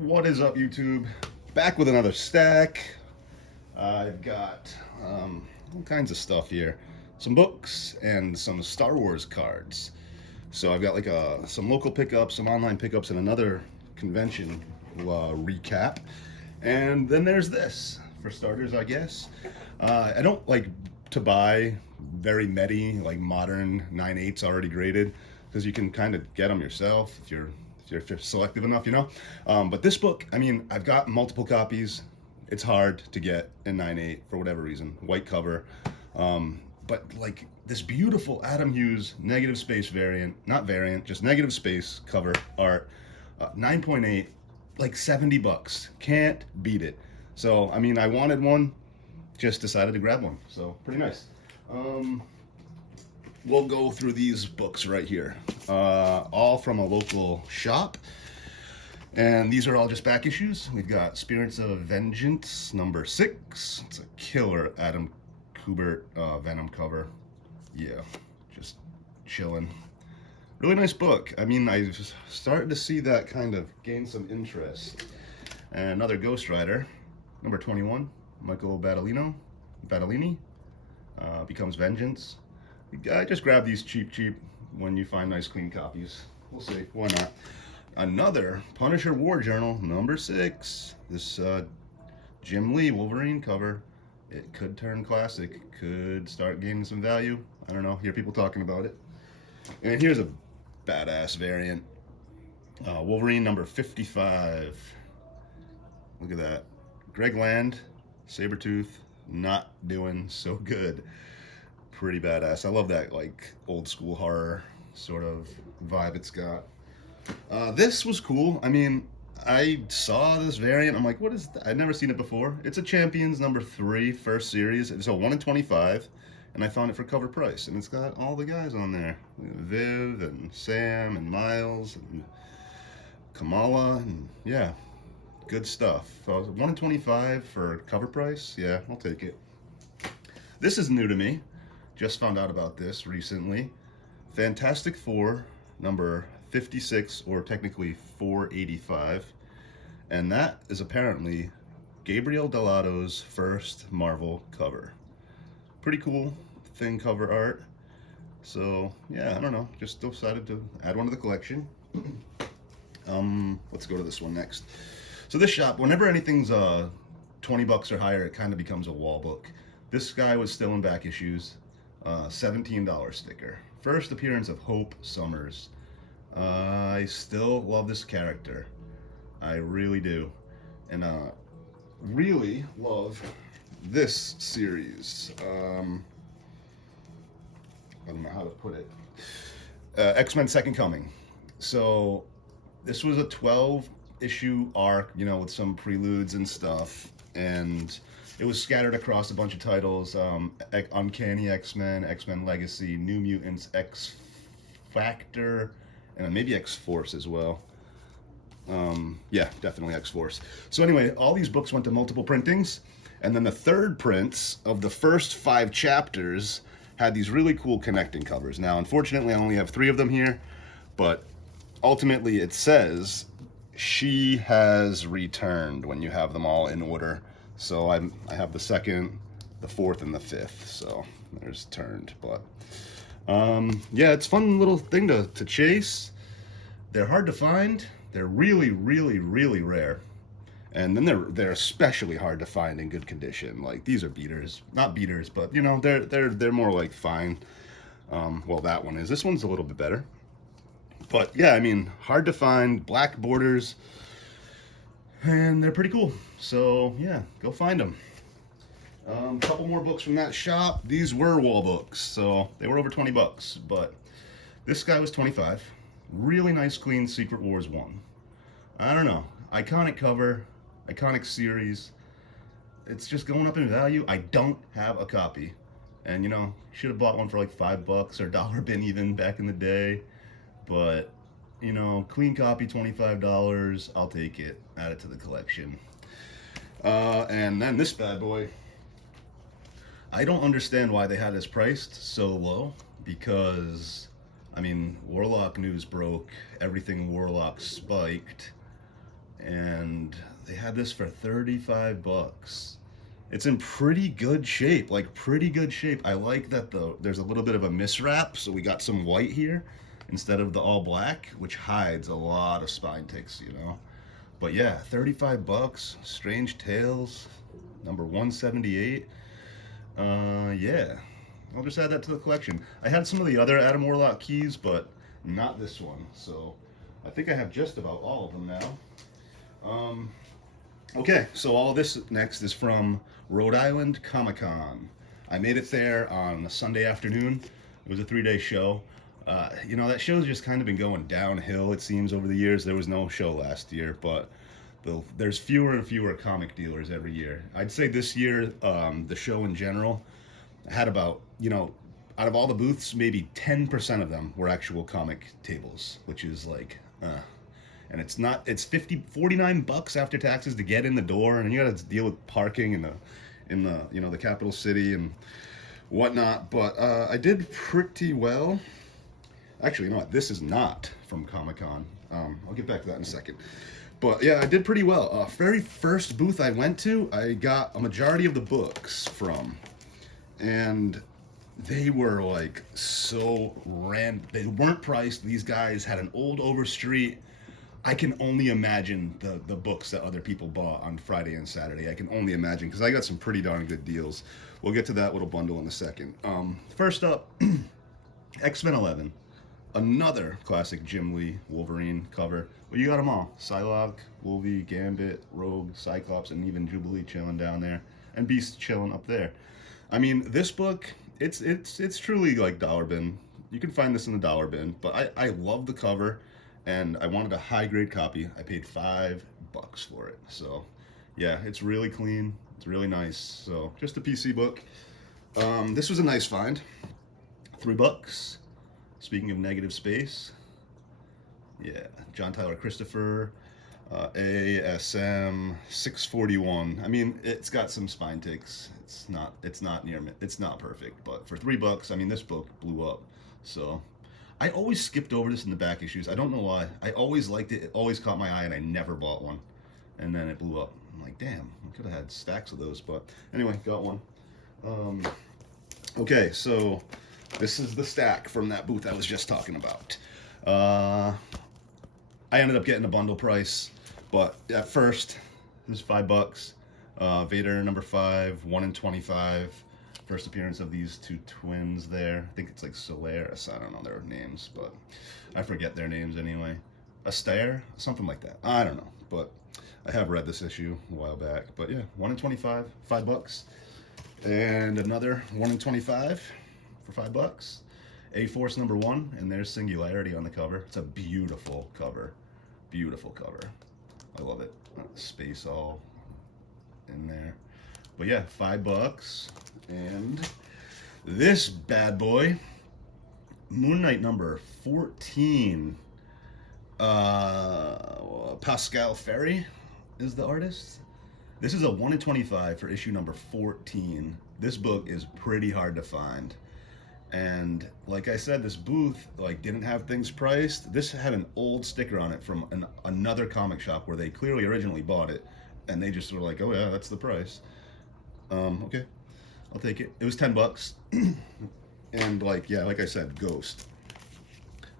What is up, YouTube? Back with another stack. I've got all kinds of stuff here. Some books and some Star Wars cards. So I've got like some local pickups, some online pickups, and another convention recap. And then there's this, for starters, I guess. I don't like to buy very many, like modern 9/8s already graded, because you can kind of get them yourself if you're selective enough, you know. But this book, I mean, I've got multiple copies. It's hard to get in 9/8 for whatever reason. White cover. But like this beautiful Adam Hughes negative space variant, not variant, just negative space cover art, 9.8, like $70. Can't beat it. So, I mean, I wanted one, just decided to grab one. So, pretty nice. We'll go through these books right here, all from a local shop, and these are all just back issues. We've got Spirits of Vengeance number 6. It's a killer Adam Kubert Venom cover. Yeah, just chilling. Really nice book. I mean, I've started to see that kind of gain some interest. And another Ghost Rider, number 21, Michael Battaglini, Becomes Vengeance. I just grab these cheap when you find nice clean copies. We'll see, why not? Another Punisher War Journal, number 6. This Jim Lee Wolverine cover. It could turn classic, could start gaining some value. I don't know, hear people talking about it. And here's a badass variant. Wolverine number 55. Look at that. Greg Land, Sabretooth, not doing so good. Pretty badass. I love that like old school horror sort of vibe it's got. This was cool. I mean, I saw this variant. I'm like, what is that? I'd never seen it before. It's a Champions number 3, first series. It's a 1 in 25, and I found it for cover price. And it's got all the guys on there: Viv and Sam and Miles and Kamala, and yeah, good stuff. 1 in 25 for cover price. Yeah, I'll take it. This is new to me. Just found out about this recently. Fantastic Four, number 56, or technically 485. And that is apparently Gabriel Delato's first Marvel cover. Pretty cool, thin cover art. So, yeah, I don't know. Just decided to add one to the collection. Let's go to this one next. So this shop, whenever anything's $20 or higher, it kind of becomes a wall book. This guy was still in back issues. $17 sticker. First appearance of Hope Summers. I still love this character. I really do. And really love this series. I don't know how to put it. X-Men Second Coming. So this was a 12-issue arc, you know, with some preludes and stuff. And it was scattered across a bunch of titles: Uncanny X-Men, X-Men Legacy, New Mutants, X-Factor, and maybe X-Force as well. Yeah, definitely X-Force. So anyway, all these books went to multiple printings, and then the third prints of the first 5 chapters had these really cool connecting covers. Now, unfortunately, I only have 3 of them here, but ultimately it says she has returned when you have them all in order. So I have the 2nd, the 4th, and the 5th. So there's turned. But yeah, it's a fun little thing to chase. They're hard to find. They're really rare. And then they're especially hard to find in good condition. Like, these are beaters, not beaters, but you know, they're more like fine. Well, that one is. This one's a little bit better. But yeah, I mean, hard to find, black borders. And they're pretty cool. So yeah, go find them. Couple more books from that shop. These were wall books, so they were over $20. But this guy was 25. Really nice, clean Secret Wars 1. I don't know. Iconic cover, iconic series. It's just going up in value. I don't have a copy. And you know, should have bought one for like $5 or dollar bin even back in the day. But you know, clean copy, $25. I'll take it. Add it to the collection. And then this bad boy. I don't understand why they had this priced so low, because, I mean, Warlock news broke. Everything Warlock spiked. and they had this for 35 bucks. It's in pretty good shape, like pretty good shape. I like that there's a little bit of a miswrap, so we got some white here instead of the all black, which hides a lot of spine ticks, you know. But yeah, 35 bucks, Strange Tales, number 178. Yeah, I'll just add that to the collection. I had some of the other Adam Warlock keys, but not this one. So I think I have just about all of them now. Okay, so all this next is from Rhode Island Comic-Con. I made it there on a Sunday afternoon. It was a 3-day show. You know, that show's just kind of been going downhill, it seems, over the years. There was no show last year, but there's fewer and fewer comic dealers every year. I'd say this year, the show in general had about, you know, out of all the booths, maybe 10% of them were actual comic tables, which is like, and it's 49 bucks after taxes to get in the door, and you got to deal with parking in the you know, the capital city and whatnot. But I did pretty well. Actually, you know what? This is not from Comic-Con. I'll get back to that in a second. But yeah, I did pretty well. Very first booth I went to, I got a majority of the books from, and they were like so random. They weren't priced. These guys had an old Overstreet. I can only imagine the books that other people bought on Friday and Saturday. I can only imagine, because I got some pretty darn good deals. We'll get to that little bundle in a second. First up, X-Men 11. Another classic Jim Lee Wolverine cover. Well, you got them all. Psylocke, Wolvie, Gambit, Rogue, Cyclops, and even Jubilee chilling down there. And Beast chilling up there. I mean, this book, it's truly like dollar bin. You can find this in the dollar bin, but I love the cover, and I wanted a high grade copy. I paid $5 for it. So yeah, it's really clean. It's really nice. So just a PC book. This was a nice find. $3. Speaking of negative space, yeah, John Tyler Christopher, ASM 641. I mean, it's got some spine ticks. It's not perfect, but for $3, I mean, this book blew up. So I always skipped over this in the back issues. I don't know why. I always liked it. It always caught my eye, and I never bought one. And then it blew up. I'm like, damn, I could have had stacks of those. But anyway, got one. Okay, so this is the stack from that booth I was just talking about. I ended up getting a bundle price, but at first, this is $5. Vader number 5, 1 in 25. First appearance of these two twins there. I think it's like Solaris. I don't know their names, but I forget their names anyway. Astaire? Something like that. I don't know, but I have read this issue a while back. But yeah, 1 in 25, $5. And another 1 in 25 for $5. A-Force number 1, and there's Singularity on the cover. It's a beautiful cover. Beautiful cover. I love it. Space all in there. But yeah, $5. And this bad boy, Moon Knight number 14. Pascal Ferry is the artist. This is a 1 in 25 for issue number 14. This book is pretty hard to find. And like I said, this booth like didn't have things priced. This had an old sticker on it from another comic shop where they clearly originally bought it, and they just were like, oh yeah, that's the price. Okay, I'll take it. It was $10. And like, yeah, like I said, Ghost.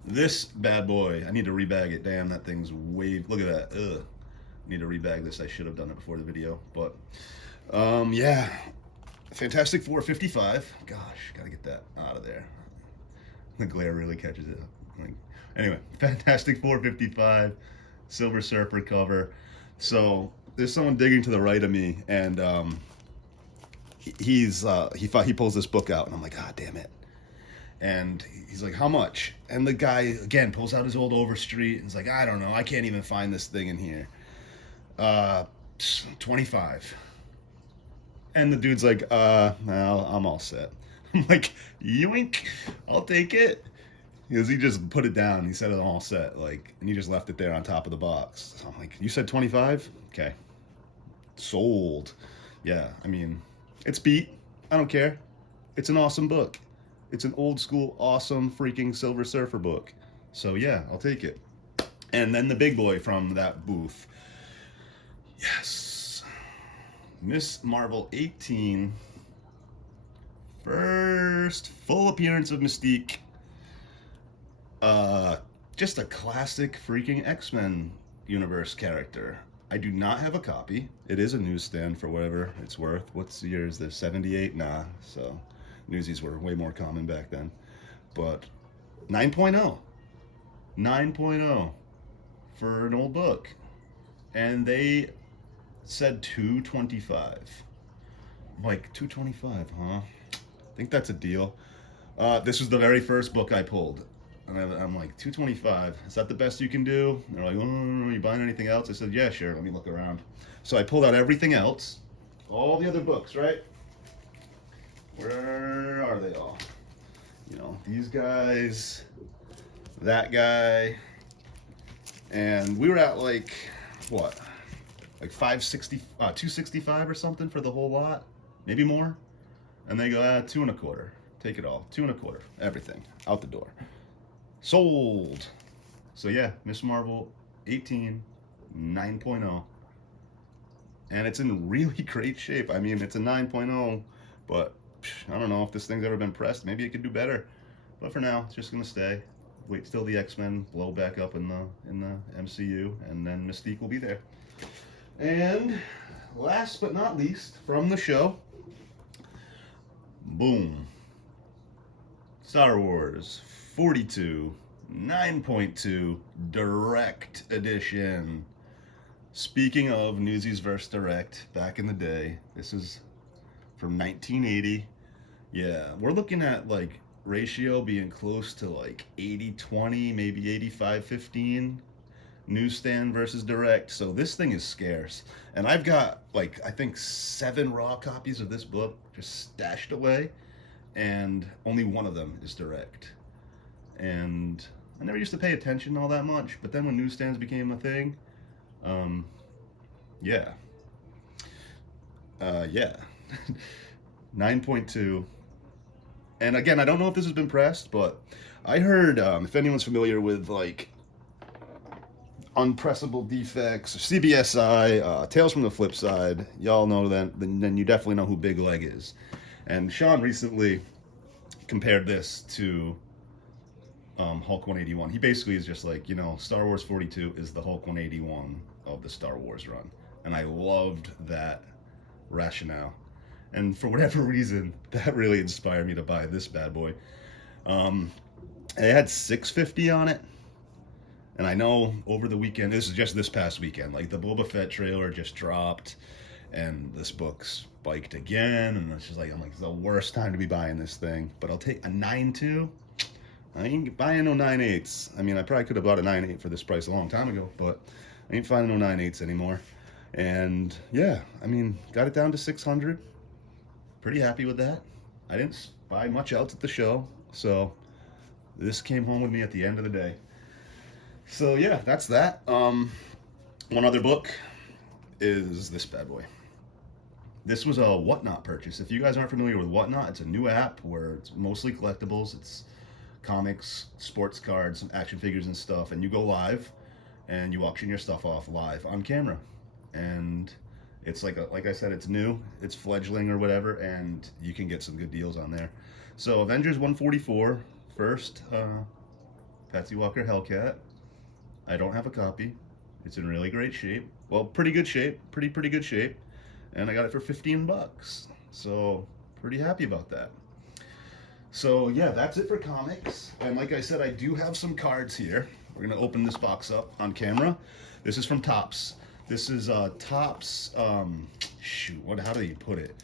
This bad boy, I need to rebag it. Damn, that thing's way, look at that. Ugh. Need to rebag this. I should have done it before the video, but yeah. Fantastic Four 55. Gosh, gotta get that out of there. The glare really catches it. Like, anyway, Fantastic Four 55, Silver Surfer cover. So there's someone digging to the right of me, and he pulls this book out, and I'm like, ah, damn it. And he's like, how much? And the guy again pulls out his old Overstreet, and he's like, I don't know, I can't even find this thing in here. 25. And the dude's like, well, I'm all set. I'm like, yoink, I'll take it. Because he just put it down. He said I'm all set, like, and he just left it there on top of the box. So I'm like, you said 25? Okay. Sold. Yeah, I mean, it's beat. I don't care. It's an awesome book. It's an old school, awesome freaking Silver Surfer book. So yeah, I'll take it. And then the big boy from that booth. Yes. Miss Marvel 18. First full appearance of Mystique. Just a classic freaking X-Men universe character. I do not have a copy. It is a newsstand for whatever it's worth. What's the year is this? 78? Nah. So newsies were way more common back then. But 9.0. 9.0 for an old book. And they said 225. Like 225, huh? I think that's a deal. This was the very first book I pulled. And I'm like, 225, is that the best you can do? And they're like, oh, are you buying anything else? I said, yeah, sure, let me look around. So I pulled out everything else, all the other books, right? Where are they all? You know, these guys, that guy, and we were at like, what? Like 265 or something for the whole lot, maybe more. And they go, 2.25. Take it all, 2.25, everything, out the door. Sold. So yeah, Miss Marvel 18, 9.0. And it's in really great shape. I mean, it's a 9.0, but I don't know if this thing's ever been pressed. Maybe it could do better. But for now, it's just gonna stay. Wait till the X-Men blow back up in the MCU, and then Mystique will be there. And last but not least, from the show, boom. Star Wars 42, 9.2 Direct Edition. Speaking of Newsies vs. Direct, back in the day, this is from 1980. Yeah, we're looking at like ratio being close to like 80-20, maybe 85-15. Newsstand versus direct. So this thing is scarce. And I've got like, I think 7 raw copies of this book just stashed away. And only one of them is direct. And I never used to pay attention all that much, but then when newsstands became a thing, yeah. 9.2. And again, I don't know if this has been pressed, but I heard, if anyone's familiar with like Unpressable Defects, CBSI, Tales from the Flip Side, y'all know that, then you definitely know who Big Leg is. And Sean recently compared this to Hulk 181. He basically is just like, you know, Star Wars 42 is the Hulk 181 of the Star Wars run. And I loved that rationale. And for whatever reason, that really inspired me to buy this bad boy. It had $650 on it. And I know over the weekend, this is just this past weekend, like the Boba Fett trailer just dropped. And this book's spiked again, and it's just like, I'm like, it's the worst time to be buying this thing. But I'll take a 9.2. I ain't buying no 9.8s. I mean, I probably could have bought a 9.8 for this price a long time ago, but I ain't finding no 9.8s anymore. And yeah, I mean, got it down to 600. Pretty happy with that. I didn't buy much else at the show, so this came home with me at the end of the day. So yeah, that's that. One other book is this bad boy. This was a Whatnot purchase. If you guys aren't familiar with Whatnot, it's a new app where it's mostly collectibles. It's comics, sports cards, action figures and stuff. And you go live and you auction your stuff off live on camera. And it's like I said, it's new, it's fledgling or whatever, and you can get some good deals on there. So Avengers 144, first Patsy Walker Hellcat. I don't have a copy. It's in really great shape. Well, pretty good shape, pretty good shape. And I got it for 15 bucks. So pretty happy about that. So yeah, that's it for comics. And like I said, I do have some cards here. We're gonna open this box up on camera. This is from Topps. This is Topps, how do you put it?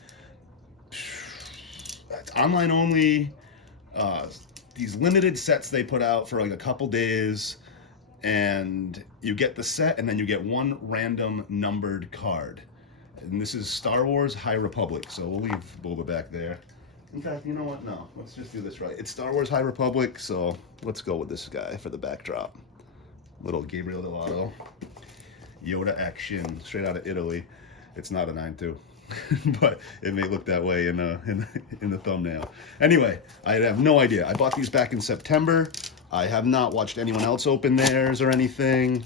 It's online only. These limited sets they put out for like a couple days. And you get the set, and then you get one random numbered card. And this is Star Wars High Republic, so we'll leave Boba back there. In fact, you know what? No, let's just do this right. It's Star Wars High Republic, so let's go with this guy for the backdrop. Little Gabriel Delato. Yoda action, straight out of Italy. It's not a 9.2, but it may look that way in the thumbnail. Anyway, I have no idea. I bought these back in September. I have not watched anyone else open theirs or anything.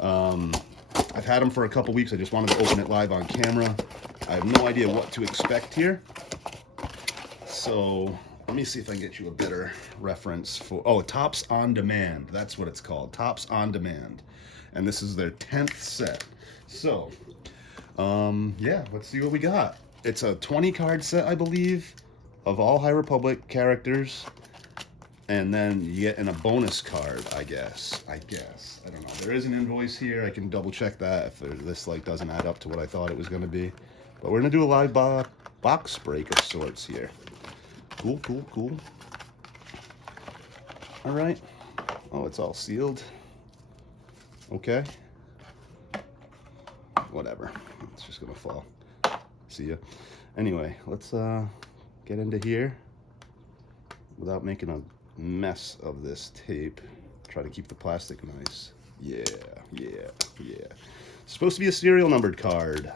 I've had them for a couple weeks. I just wanted to open it live on camera. I have no idea what to expect here. So let me see if I can get you a better reference for, oh, Tops on Demand. That's what it's called, Tops on Demand. And this is their 10th set. So, yeah, let's see what we got. It's a 20 card set, I believe, of all High Republic characters. And then you get in a bonus card, I guess. I don't know. There is an invoice here. I can double check that if this like doesn't add up to what I thought it was going to be. But we're going to do a live box break of sorts here. Cool, cool, cool. All right. Oh, it's all sealed. Okay. Whatever. It's just going to fall. See ya. Anyway, let's get into here without making a mess of this tape. Try to keep the plastic nice. Yeah. It's supposed to be a serial numbered card.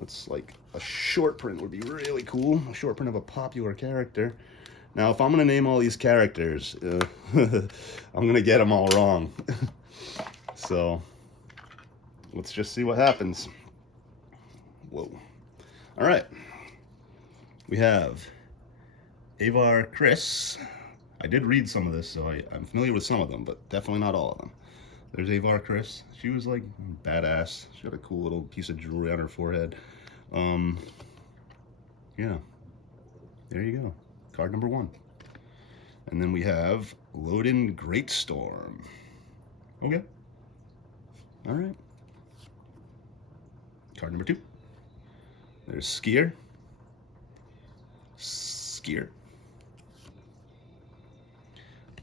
It's like a short print would be really cool. A short print of a popular character. Now, if I'm gonna name all these characters, I'm gonna get them all wrong. So let's just see what happens. Whoa. All right. We have Avar Chris. I did read some of this, so I'm familiar with some of them, but definitely not all of them. There's Avar Chris. She was like badass. She got a cool little piece of jewelry on her forehead. Yeah. There you go. Card number 1. And then we have Loden Greatstorm. Okay. All right. Card number 2. There's Skier.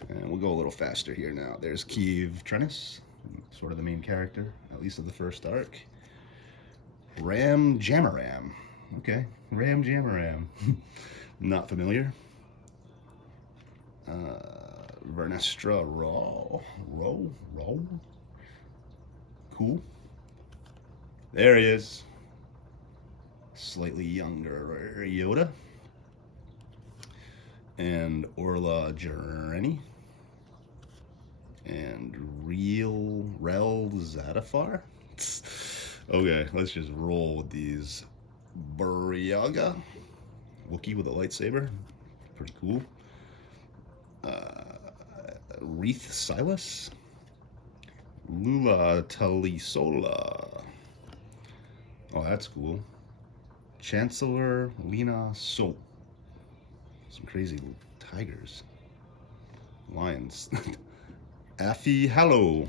And we'll go a little faster here now. There's Kiev Trennis, sort of the main character, at least of the first arc. Ram Jamaram. Okay, Ram Jamaram. Not familiar. Vernestra Row. Cool. There he is. Slightly younger Yoda. And Orla Jareni. And Rel Zadafar. Okay, let's just roll with these. Buryaga. Wookiee with a lightsaber. Pretty cool. Wreath Silas. Lula Talisola. Oh, that's cool. Chancellor Lena So. Some crazy tigers. Lions. Affy Hallow.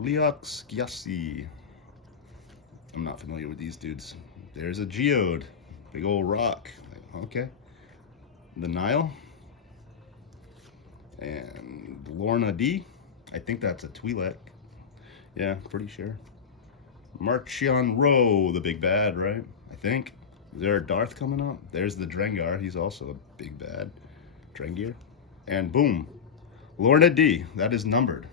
Leox Gyasi. I'm not familiar with these dudes. There's a geode. Big old rock. Okay. The Nile. And Lorna D. I think that's a Twi'lek. Yeah, pretty sure. Marchion Ro, the big bad, right? I think. Is there a Darth coming up? There's the Drengar. He's also a big bad. Drengir. And boom. Lorna D. That is numbered.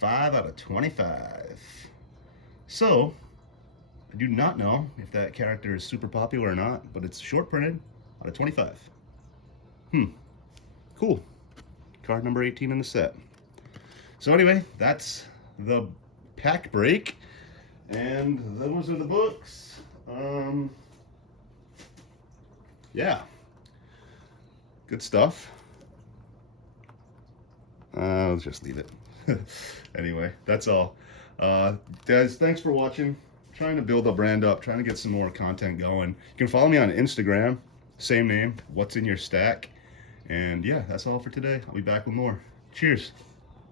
5 out of 25. So, I do not know if that character is super popular or not, but it's short printed out of 25. Cool. Card number 18 in the set. So anyway, that's the pack break. And those are the books. Yeah. Good stuff. Let's just leave it. Anyway, that's all. Guys, thanks for watching. Trying to build a brand up, trying to get some more content going. You can follow me on Instagram, same name, What's in Your Stack. And yeah, that's all for today. I'll be back with more. Cheers.